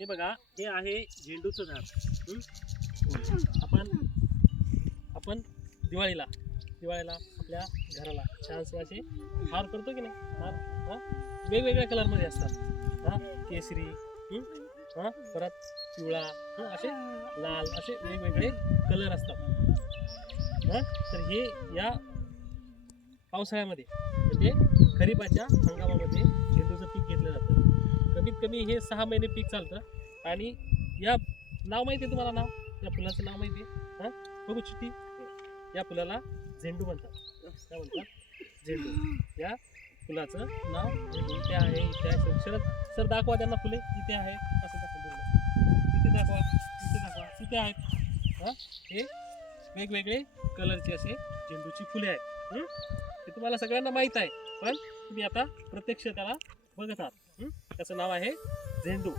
हे बघा हे आहे झेंडूचं झाड. आपण आपण दिवाळीला दिवाळीला आपल्या घराला छानसे असे हार करतो की नाही? हार हा? वेगवेगळ्या कलरमध्ये असतात. हा? केसरी हा? परत पिवळा असे लाल असे वेगवेगळे कलर असतात. हा? तर हे या पावसाळ्यामध्ये म्हणजे खरीपाच्या हंगामामध्ये झेंडूचं पीक घेतलं जातं कमीत कमी हे सहा महिने पीक चालतं. आणि या नाव माहिती आहे तुम्हाला नाव? या फुलाचं नाव माहिती आहे? हां? बघू चिठ्ठी या फुलाला झेंडू म्हणतात. काय म्हणतात? झेंडू. या फुलाचं नाव झेंडू इथे आहे इथे आहे. सर शरद सर दाखवा त्यांना फुले. इथे आहे. असं दाखवा. इथे दाखवा. इथे दाखवा. इथे आहेत. हां? हे वेगवेगळे कलरचे असे झेंडूची फुले आहेत. हे तुम्हाला सगळ्यांना माहीत आहे. पण तुम्ही आता प्रत्यक्ष त्याला बघत आहात त्याचं नाव आहे झेंडू.